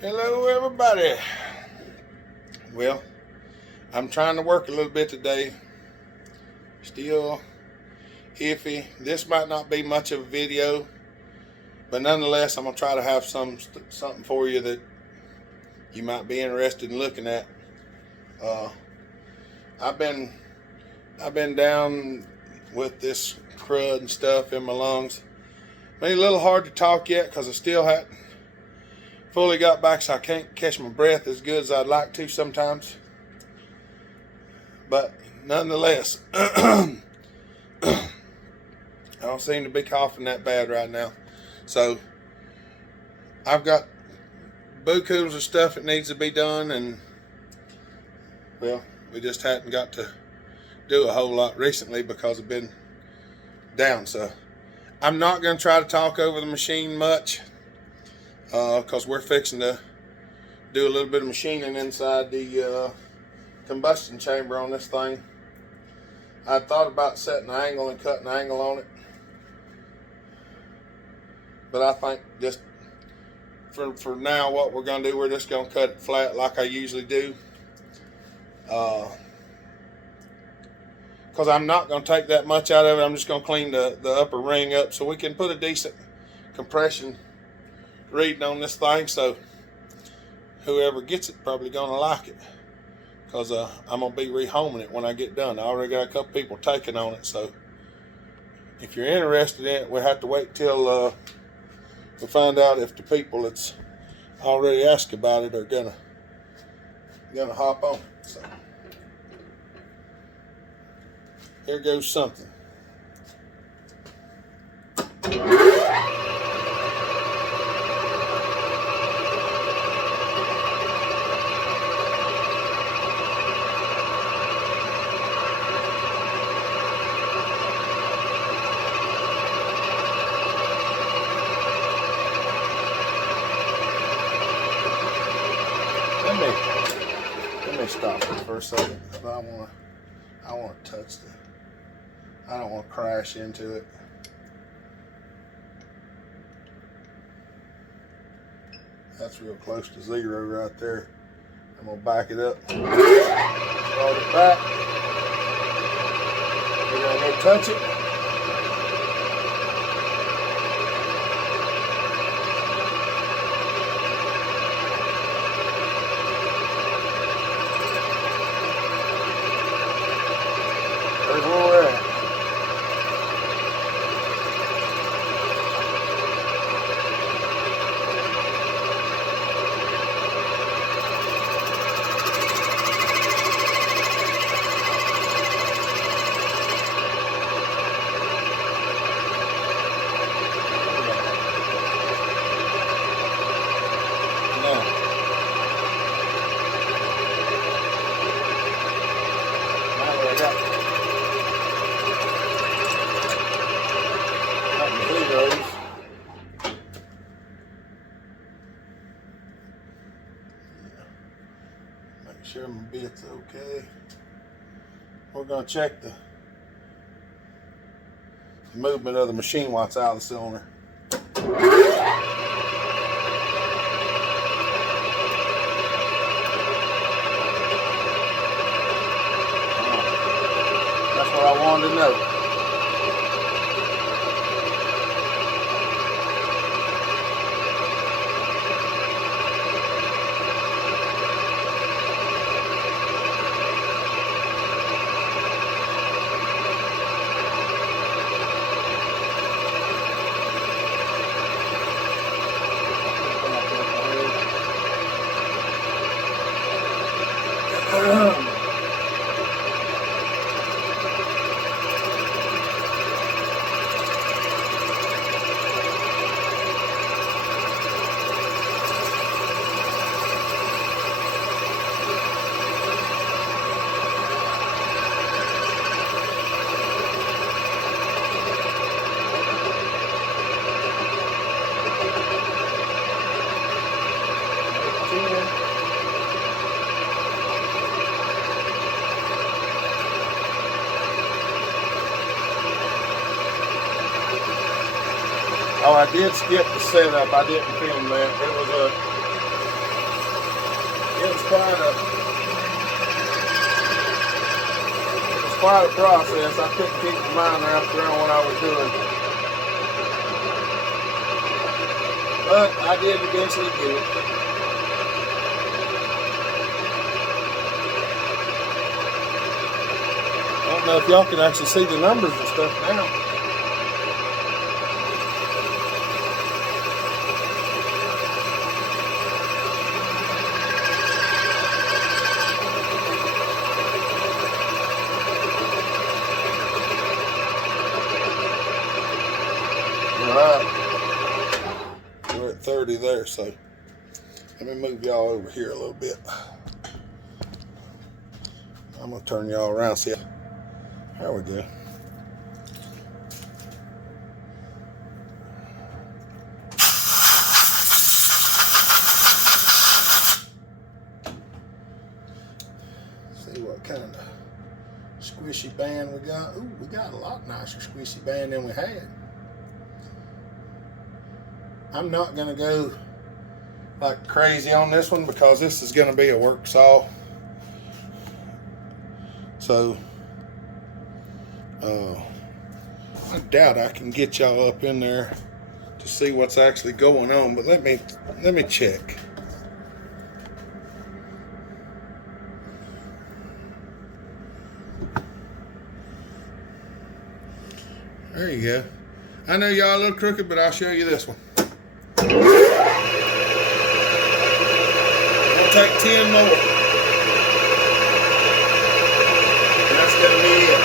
Hello, everybody. Well, I'm trying to work a little bit today. Still iffy. This might not be much of a video, but nonetheless, I'm gonna try to have something for you that you might be interested in looking at. Uh, I've been down with this crud and stuff in my lungs. Made it a little hard to talk yet because I still hadn't fully got back, so I can't catch my breath as good as I'd like to sometimes. But nonetheless, I don't seem to be coughing that bad right now. So I've got bukus of stuff that needs to be done, and well, we just hadn't got to do a whole lot recently because I've been down. So I'm not going to try to talk over the machine much because we're fixing to do a little bit of machining inside the combustion chamber on this thing. I thought about setting an angle and cutting an angle on it, but I think just for now what we're going to do, we're just going to cut it flat like I usually do, because I'm not going to take that much out of it. I'm just going to clean the upper ring up so we can put a decent compression reading on this thing, so whoever gets it probably going to like it, because I'm going to be rehoming it when I get done. I already got a couple people taking on it, so if you're interested in it, we'll have to wait till we find out if the people that's already asked about it are gonna hop on. So here goes something. Let me stop it for a second. I want to touch I don't want to crash into it. That's real close to zero right there. I'm gonna back it up. Start it back. We're gonna go touch it. There's where we're at. Make sure my bit's okay. We're going to check the movement of the machine while it's out of the cylinder. That's what I wanted to know. Oh, I did skip the setup. I didn't film that. It was quite a process. I couldn't keep my mind wrapped around what I was doing. But I did eventually get it. I don't know if y'all can actually see the numbers and stuff now. We're at 30 there, so let me move y'all over here a little bit. I'm gonna turn y'all around. See, there we go. See what kind of squishy band we got. Ooh, we got a lot nicer squishy band than we had. I'm not gonna go like crazy on this one because this is gonna be a work saw. So I doubt I can get y'all up in there to see what's actually going on, but let me check. There you go. I know y'all a little crooked, but I'll show you this one. It'll take 10 more. That's gonna be it.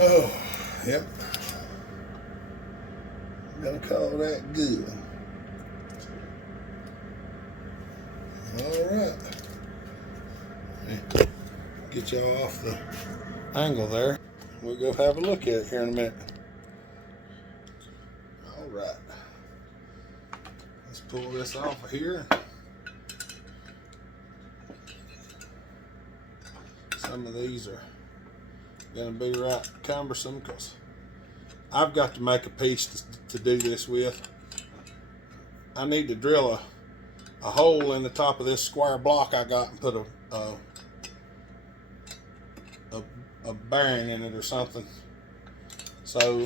Oh, yep. I'm gonna call that good. All right. Get y'all off the angle there. We'll go have a look at it here in a minute. All right. Let's pull this off of here. Some of these are gonna be right cumbersome because I've got to make a piece to do this with. I need to drill a hole in the top of this square block I got and put a bearing in it or something, so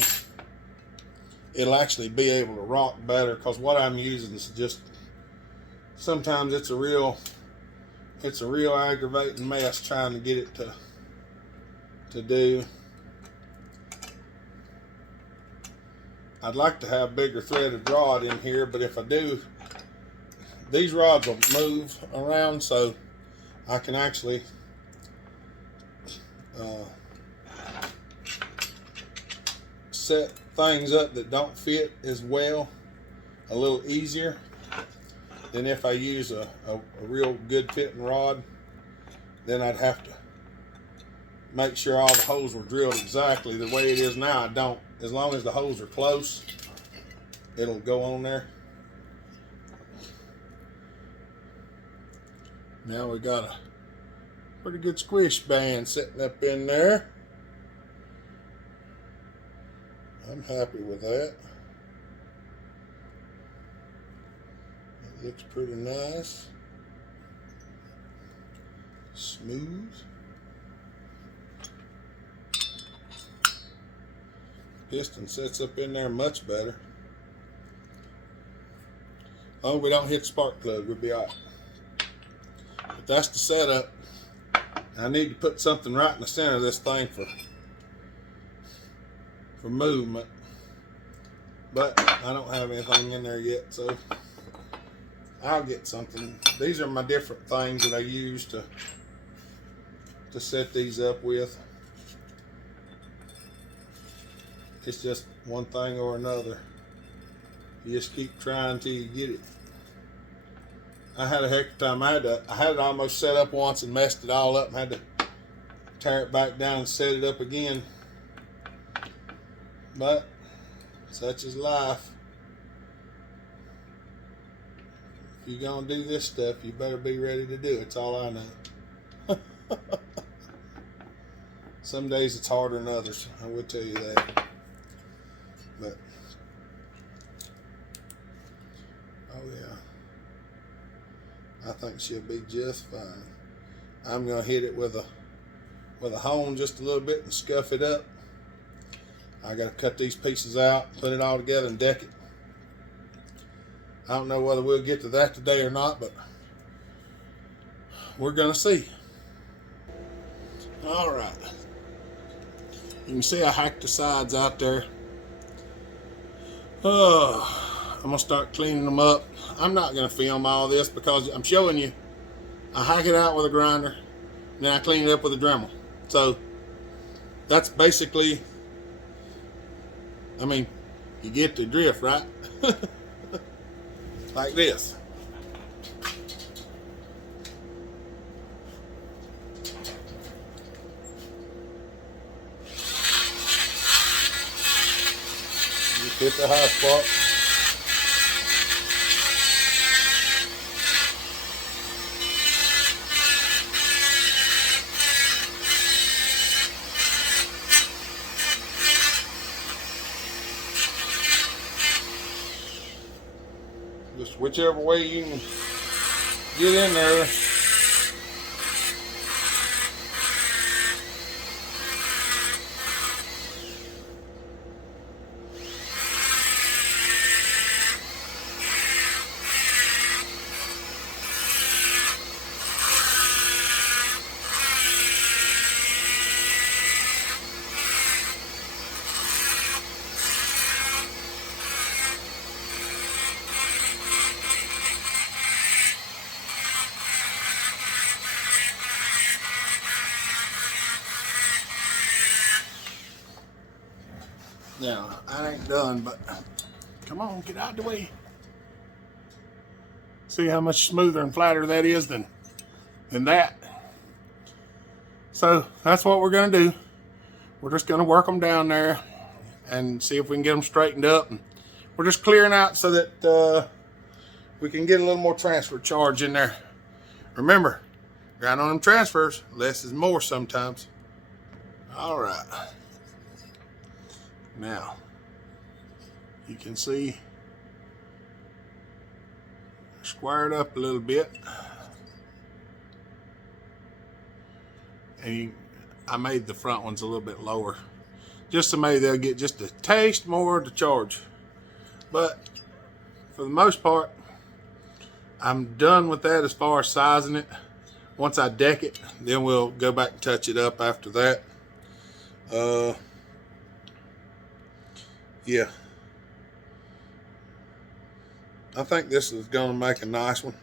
it'll actually be able to rock better, because what I'm using is just, sometimes it's a real aggravating mess trying to get it to do. I'd like to have bigger threaded rod in here, but if I do, these rods will move around, so I can actually set things up that don't fit as well a little easier than if I use a real good fitting rod. Then I'd have to make sure all the holes were drilled exactly the way it is now. I don't. As long as the holes are close, it'll go on there. Now we got a pretty good squish band sitting up in there. I'm happy with that. It looks pretty nice. Smooth. Piston sets up in there much better. Oh, we don't hit the spark plug, we'll be all right. But that's the setup. I need to put something right in the center of this thing for movement. But I don't have anything in there yet, so I'll get something. These are my different things that I use to set these up with. It's just one thing or another. You just keep trying till you get it. I had a heck of a time. I had it almost set up once and messed it all up and had to tear it back down and set it up again. But such is life. If you're gonna do this stuff, you better be ready to do it. That's all I know. Some days it's harder than others, I will tell you that. But oh yeah, I think she'll be just fine. I'm gonna hit it with a hone just a little bit and scuff it up. I gotta cut these pieces out, put it all together and deck it. I don't know whether we'll get to that today or not, but we're gonna see. All right. You can see I hacked the sides out there. I'm gonna start cleaning them up. I'm not gonna film all this because I'm showing you. I hack it out with a grinder, and then I clean it up with a Dremel. So that's basically, I mean, you get the drift, right? Like this. You hit the high spot. Just whichever way you can get in there. Now, I ain't done, but come on, get out of the way. See how much smoother and flatter that is than that. So that's what we're gonna do. We're just gonna work them down there and see if we can get them straightened up. And we're just clearing out so that we can get a little more transfer charge in there. Remember, grind on them transfers, less is more sometimes. All right. Now, you can see squared up a little bit. And I made the front ones a little bit lower, just so maybe they'll get just a taste more of the charge. But for the most part, I'm done with that as far as sizing it. Once I deck it, then we'll go back and touch it up after that. Yeah, I think this is gonna make a nice one.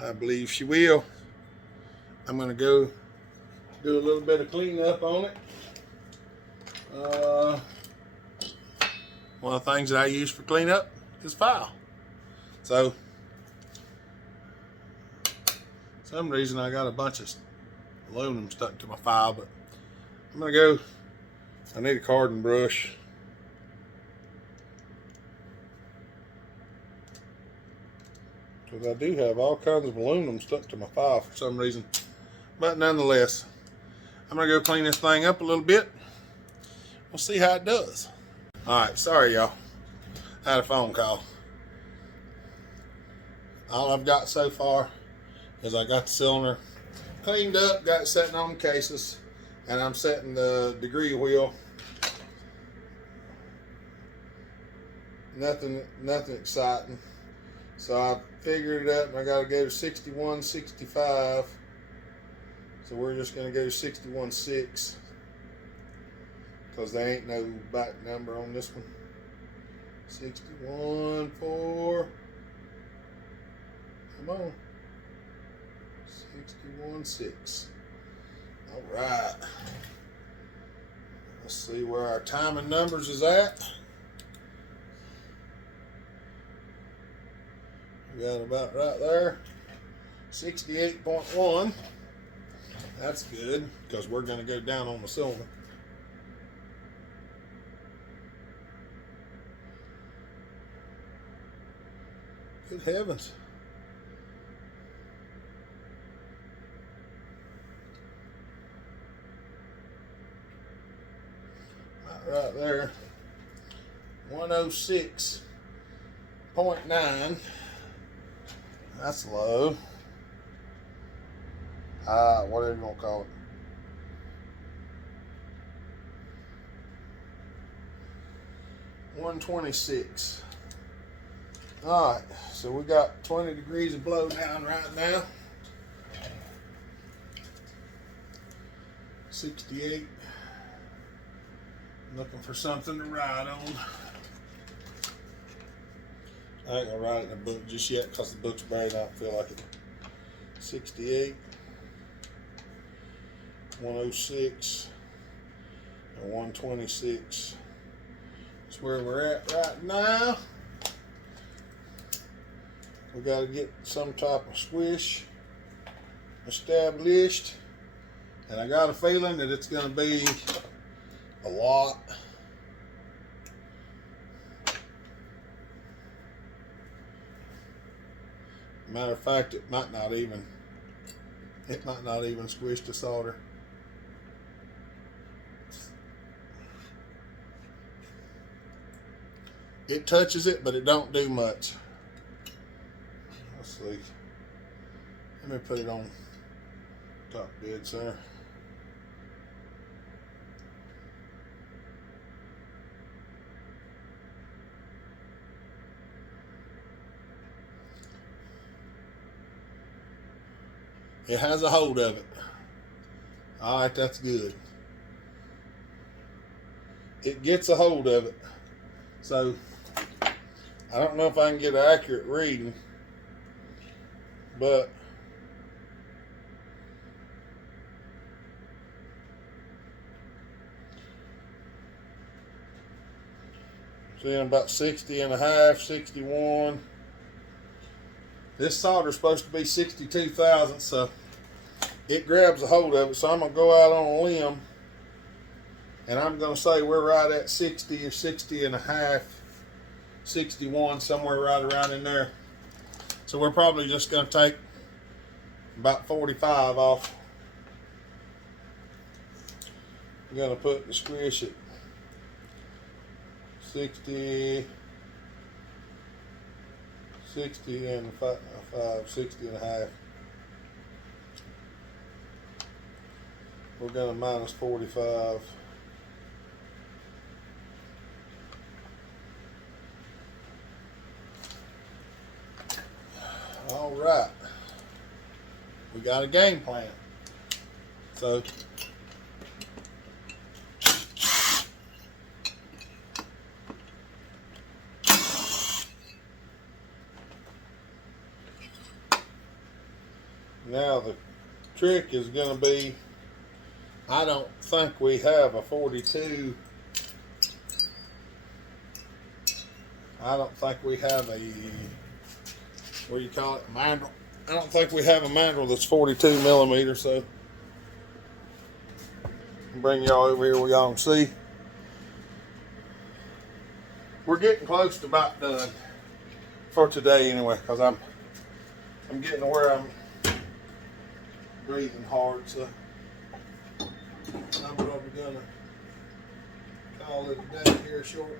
I believe she will. I'm gonna go do a little bit of cleanup on it. One of the things that I use for cleanup is file. So, for some reason I got a bunch of aluminum stuck to my file, but I'm gonna go, I need a carding brush. Because I do have all kinds of aluminum stuck to my file for some reason. But nonetheless, I'm going to go clean this thing up a little bit. We'll see how it does. Alright, sorry y'all. I had a phone call. All I've got so far is I got the cylinder cleaned up, got it setting on the cases, and I'm setting the degree wheel. Nothing exciting. So I figured it out, and I got to go to 61.65. So we're just going to go to 61.6 because there ain't no back number on this one. 61.4. Come on. 61.6. All right. Let's see where our timing numbers is at. We got about right there. 68.1. That's good because we're going to go down on the cylinder. Good heavens. Right there. 106.9. That's low. Whatever you want to call it. $126. Alright, so we got 20 degrees of blow down right now. 68. Looking for something to ride on. I ain't gonna write it in the book just yet because the book's buried. I don't feel like it. 68, 106, and 126. That's where we're at right now. We got to get some type of swish established, and I got a feeling that it's going to be a lot. Matter of fact, it might not even squish the solder. It touches it, but it don't do much. Let's see. Let me put it on top dead center. It has a hold of it. All right, that's good. It gets a hold of it. So, I don't know if I can get an accurate reading, but seeing about 60 and a half, 61. This solder's supposed to be 62 thousandths, so it grabs a hold of it. So I'm going to go out on a limb, and I'm going to say we're right at 60 or 60 and a half, 61, somewhere right around in there. So we're probably just going to take about 45 off. I'm going to put the squish at 60. 60 and 5, 60 and a half. We're going to minus 45. All right. We got a game plan. So now the trick is going to be, I don't think we have a 42. I don't think we have a, what do you call it, mandrel. I don't think we have a mandrel that's 42 millimeters, so I'll bring y'all over here where y'all can see. We're getting close to about done for today anyway, because I'm getting to where I'm breathing hard, so I'm probably gonna call it a day here shortly.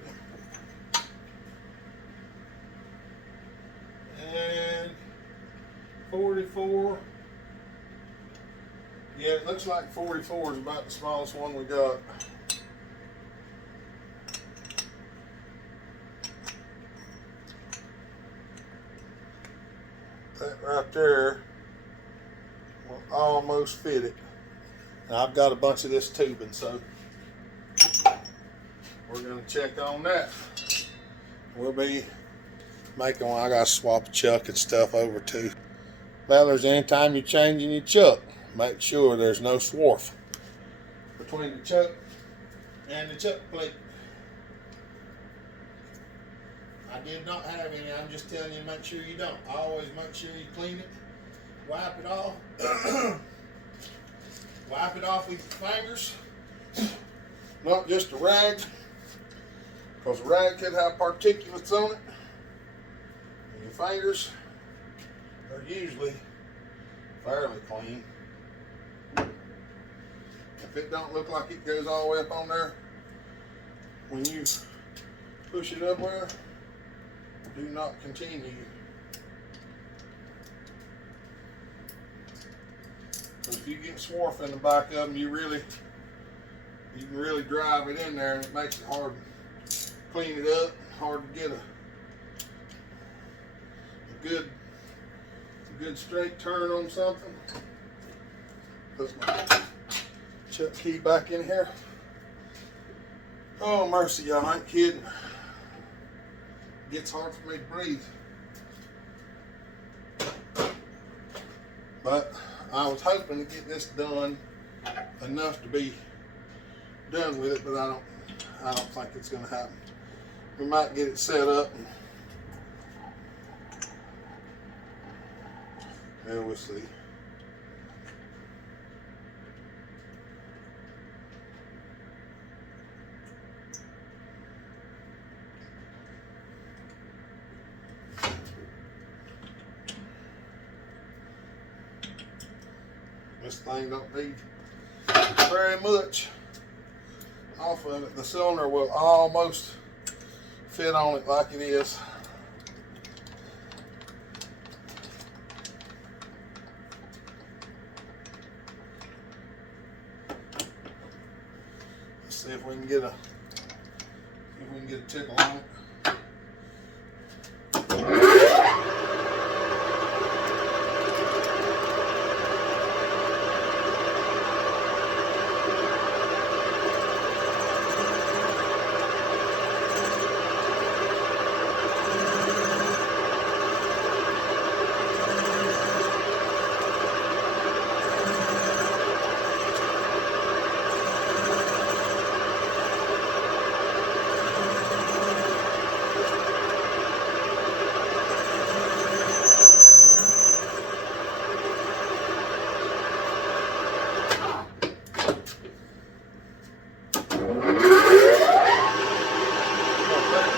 And 44. Yeah, it looks like 44 is about the smallest one we got. right there will almost fit it. And I've got a bunch of this tubing, so we're going to check on that. We'll be making one. I got to swap a chuck and stuff over too. Fellas, anytime you're changing your chuck, make sure there's no swarf between the chuck and the chuck plate. I did not have any. I'm just telling you to make sure you don't. Always make sure you clean it, wipe it off. Wipe it off with your fingers, not just a rag, because a rag could have particulates on it. And your fingers are usually fairly clean. If it don't look like it goes all the way up on there, when you push it up there, do not continue. Because if you get swarf in the back of them, you can really drive it in there, and it makes it hard to clean it up, hard to get a good straight turn on something. Put my chuck key back in here. Oh mercy, y'all, I ain't kidding. It gets hard for me to breathe. But I was hoping to get this done enough to be done with it, but I don't think it's going to happen. We might get it set up, and we'll see. This thing don't need very much off of it. The cylinder will almost fit on it like it is. Let's see if we can get a tickle on it.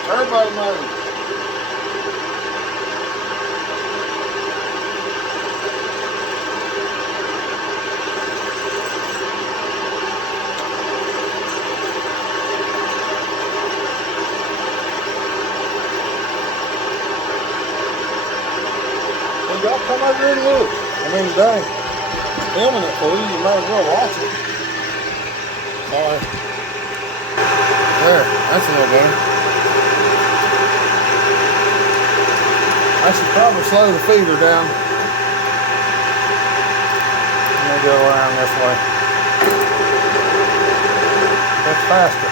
Turbo mode. Well, y'all come over here and look. I mean, dang, filming it for you, you might as well watch it. Sorry. There, that's a little better. I should probably slow the feeder down. Let me go around this way. That's faster.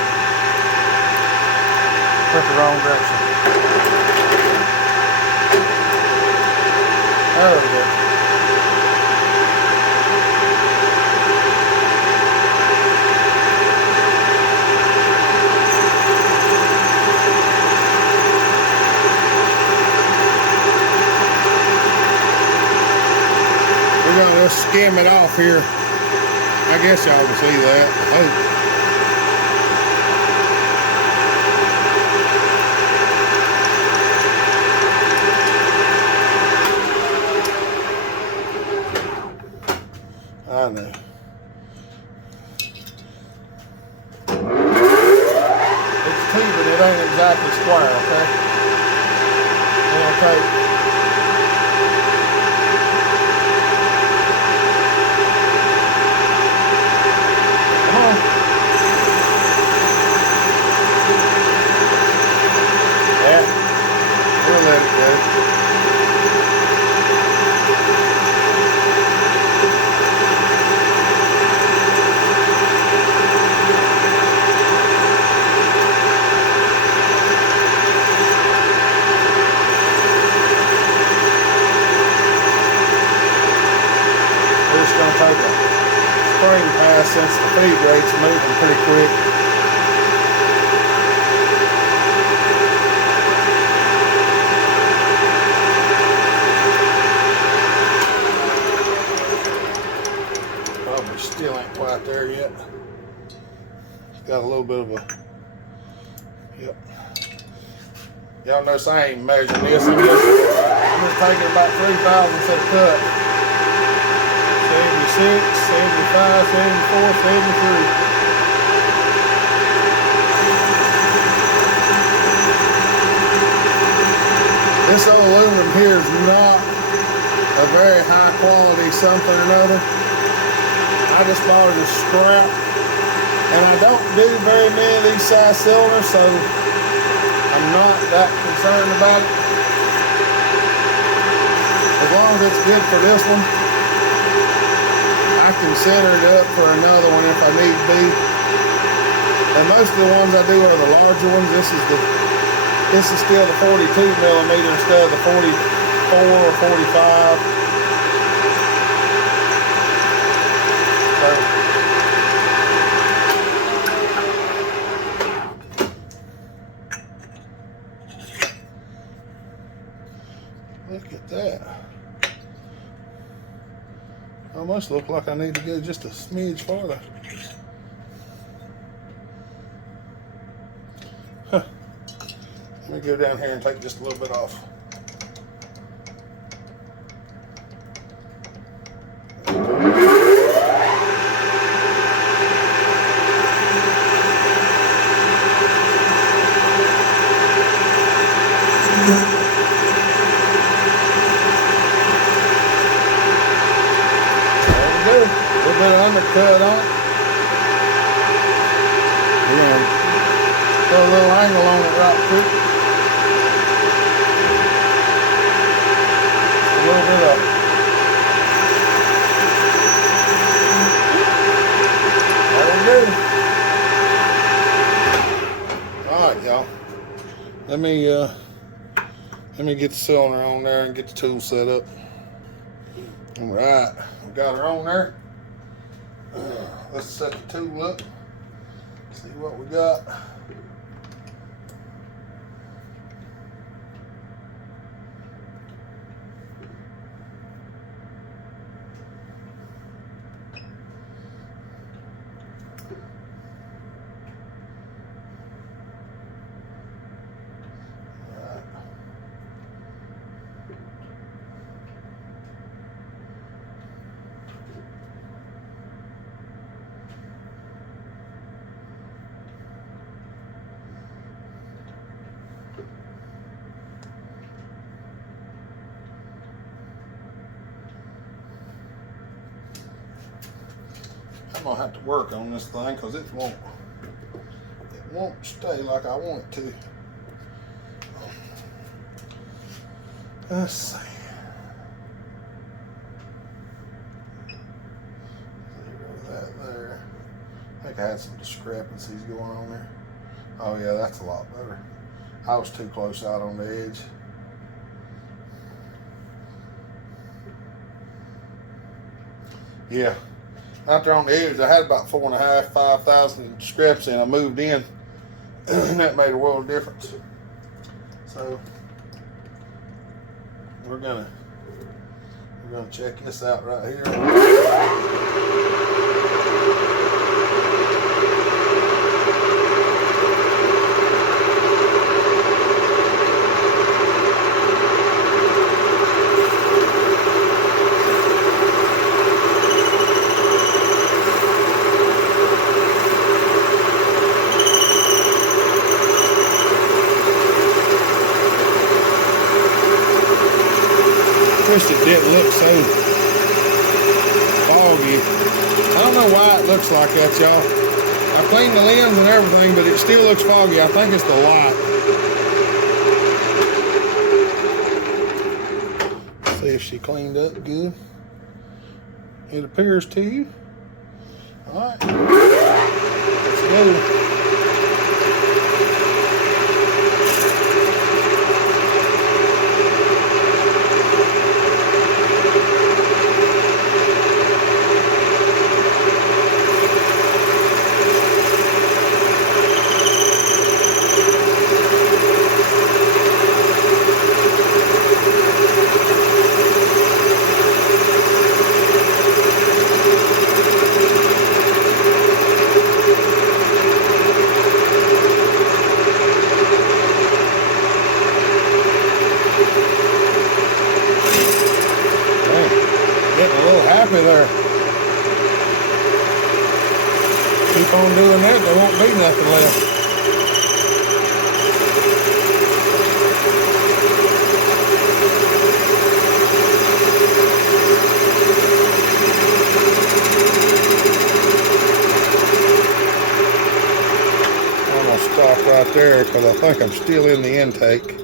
Went the wrong direction. There we go. We're going to skim it off here. I guess y'all can see that. I hope. I know. It's tubing, it ain't exactly square, okay? Okay. Come on. Yeah. We'll let it go. feed rate's moving pretty quick. Probably still ain't quite there yet. It's got a little bit of a, yep. Y'all notice I ain't measuring this. I'm just taking about 3,000 at a cut. 76, 75, 74, 73. This old aluminum here is not a very high quality something or another. I just bought it as scrap. And I don't do very many of these size cylinders, so I'm not that concerned about it. As long as it's good for this one, I consider it up for another one if I need be. And most of the ones I do are the larger ones. This is still the 42 millimeter instead of the 44 or 45. So, look at that. Almost look like I need to go just a smidge farther. Huh. Let me go down here and take just a little bit off. Undercut on it. And put a little angle on it right quick. A little bit of it. There we go. Alright, y'all. Let me get the cylinder on there and get the tool set up. Alright, we got her on there. Let's set the tool up, see what we got. I'm gonna have to work on this thing because it won't stay like I want it to. Let's see. Zero that there. I think I had some discrepancies going on there. Oh yeah, that's a lot better. I was too close out on the edge. Yeah. Out there on the edge, I had about 4,500, 5,000 discrepancy, and I moved in, and that made a world of difference. So we're gonna check this out right here. Wish it didn't look so foggy. I don't know why it looks like that, y'all. I cleaned the lens and everything, but it still looks foggy. I think it's the light. See if she cleaned up good. It appears to. All right, let's go. that, there won't be nothing left. I'm gonna stop right there because I think I'm still in the intake.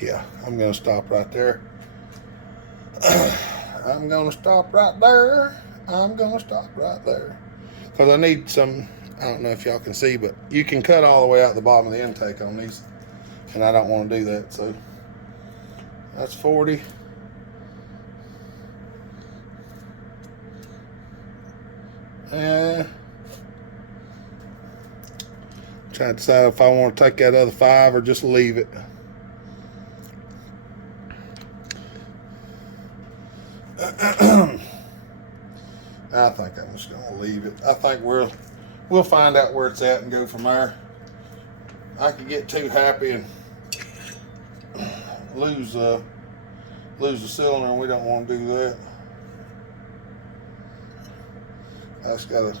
Yeah, I'm gonna stop right there. I'm gonna stop right there. I'm gonna stop right there. Because I need some, I don't know if y'all can see, but you can cut all the way out the bottom of the intake on these. And I don't want to do that, so that's 40. And trying to decide if I want to take that other 5 or just leave it. I think I'm just gonna leave it. I think we'll find out where it's at and go from there. I could get too happy and lose the cylinder, and we don't want to do that. I just gotta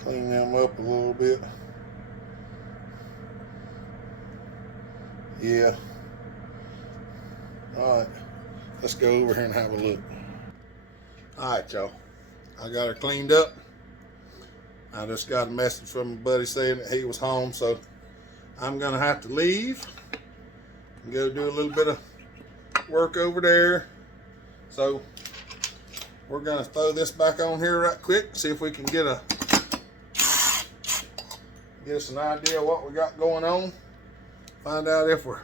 clean them up a little bit. Yeah. All right, let's go over here and have a look. All right, y'all. I got her cleaned up. I just got a message from a buddy saying that he was home, so I'm gonna have to leave and go do a little bit of work over there. So we're gonna throw this back on here right quick, see if we can get us an idea of what we got going on. Find out if we're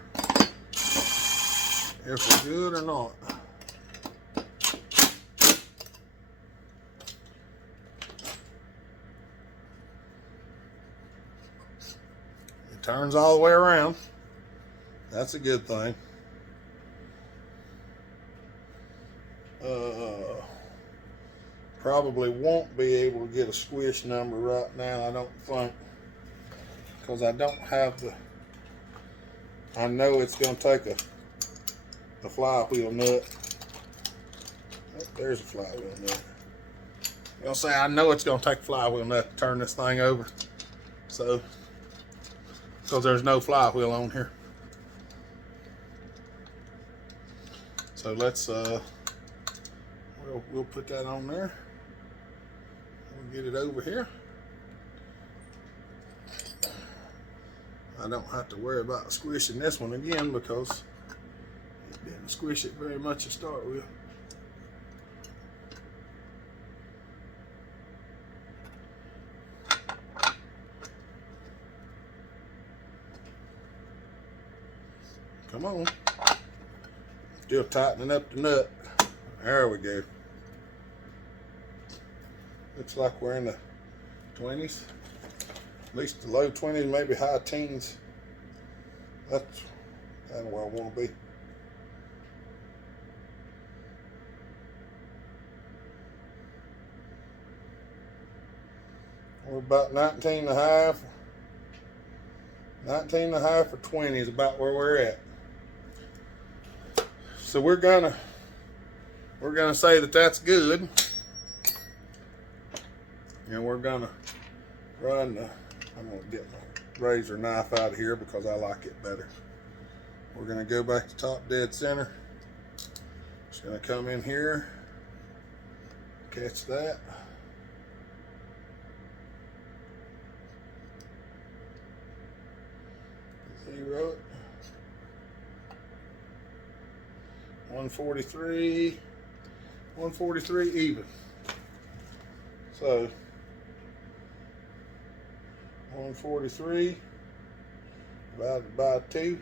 good or not. It turns all the way around. That's a good thing. Probably won't be able to get a squish number right now, I don't think, because I don't have the, I know it's going to take a flywheel nut. Oh, there's a flywheel nut. I'm going to say I know it's going to take a flywheel nut to turn this thing over. So, because there's no flywheel on here. So let's, we'll put that on there. We'll get it over here. I don't have to worry about squishing this one again because it didn't squish it very much to start with. Come on. Still tightening up the nut. There we go. Looks like we're in the 20s. At least the low 20s, maybe high teens. That's kind of where I want to be. We're about 19 and a half. 19 and a half or 20 is about where we're at. So we're gonna say that that's good. And we're gonna run the, I'm gonna get my razor knife out of here because I like it better. We're gonna go back to top dead center. Just gonna come in here, catch that. Zero it. 143 even. So 143 divided by 2,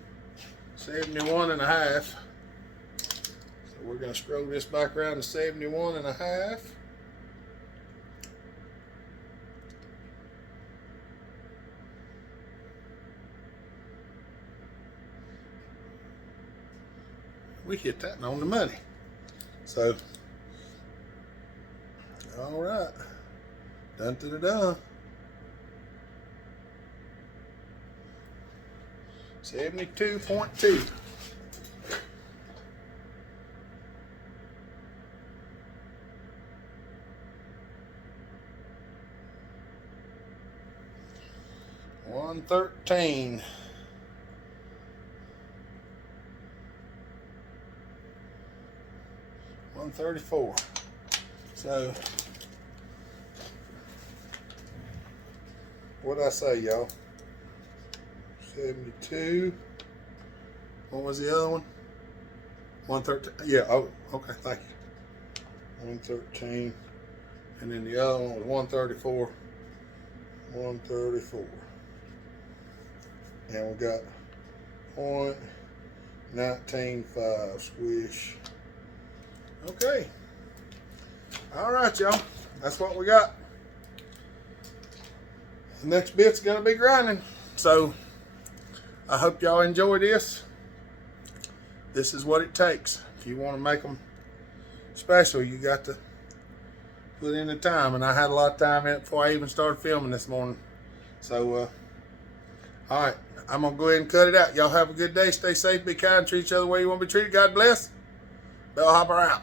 71 and a half. So we're going to scroll this back around to 71 and a half. We hit that on the money. So, all right, done to the done. 72.2. 113. $134. So what'd I say, y'all? 72. What was the other one? 113. Yeah. Oh, okay. Thank you. 113. And then the other one was 134. 134. And we got 0.195 squish. Okay. All right, y'all. That's what we got. The next bit's gonna be grinding. So I hope y'all enjoy this. This is what it takes. If you want to make them special, you got to put in the time. And I had a lot of time in it before I even started filming this morning. So, all right. I'm going to go ahead and cut it out. Y'all have a good day. Stay safe. Be kind. Treat each other the way you want to be treated. God bless. Bellhopper out.